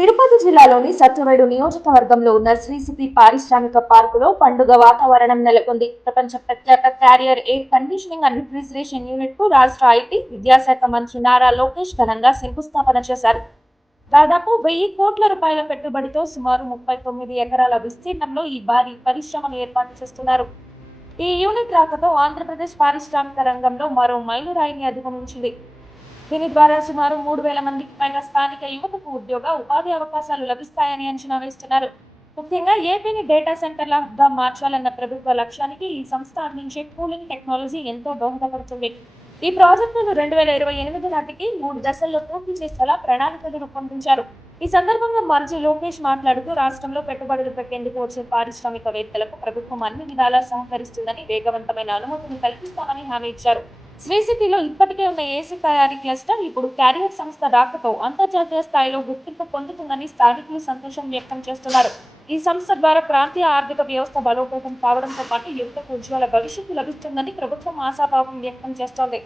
తిరుపతి జిల్లాలోని సత్యవేడు నియోజకవర్గంలో ఉన్న శ్రీ సిటీ పారిశ్రామిక పార్కులో పండుగ వాతావరణం నెలకొంది. ప్రపంచ ప్రఖ్యాత carrier air conditioning and refrigeration unit కు రాష్ట్ర ఐటీ విద్యాశాఖ మంత్రి నారా లోకేష్ ఘనంగా శంకుస్థాపన చేశారు. దాదాపు 1000 కోట్ల రూపాయల పెట్టుబడితో సుమారు 39 ఎకరాల విస్తీర్ణంలో ఈ భారీ పరిశ్రమను ఏర్పాటు చేస్తున్నారు. ఈ యూనిట్ రాకతో ఆంధ్రప్రదేశ్ పారిశ్రామిక రంగంలో మరో మైలురాయిని అధిగమించింది. దీని ద్వారా సుమారు 3000 మందికి పైగా స్థానిక యువతకు ఉద్యోగ, ఉపాధి అవకాశాలు లభిస్తాయని అంచనా వేస్తున్నారు. ముఖ్యంగా ఏపీని డేటా సెంటర్గా మార్చాలన్న ప్రభుత్వ లక్ష్యానికి ఈ సంస్థ అందించే కూలింగ్ టెక్నాలజీ ఎంతో దోహదపడుతుంది. ఈ ప్రాజెక్టును 2028 నాటికి 3 దశల్లో పూర్తి చేసేలా ప్రణాళికలు రూపొందించారు. ఈ సందర్భంగా మంత్రి లోకేష్ మాట్లాడుతూ రాష్ట్రంలో పెట్టుబడులు పెట్టేందుకు వచ్చే పారిశ్రామికవేత్తలకు ప్రభుత్వం అన్ని విధాలా సహకరిస్తుందని, వేగవంతమైన అనుమతులు కల్పిస్తామని హామీ ఇచ్చారు. శ్రీ సిటీలో ఇప్పటికే ఉన్న ఏసీ తయారీ క్లస్టర్ ఇప్పుడు క్యారియర్ సంస్థ రాకతో అంతర్జాతీయ స్థాయిలో గుర్తింపు పొందుతుందని స్థానికులు సంతోషం వ్యక్తం చేస్తున్నారు. ఈ సంస్థ ద్వారా ప్రాంతీయ ఆర్థిక వ్యవస్థ బలోపేతం కావడంతో పాటు యువతకు ఉజ్వల భవిష్యత్తు లభిస్తుందని ప్రభుత్వం ఆశాభావం వ్యక్తం చేస్తోంది.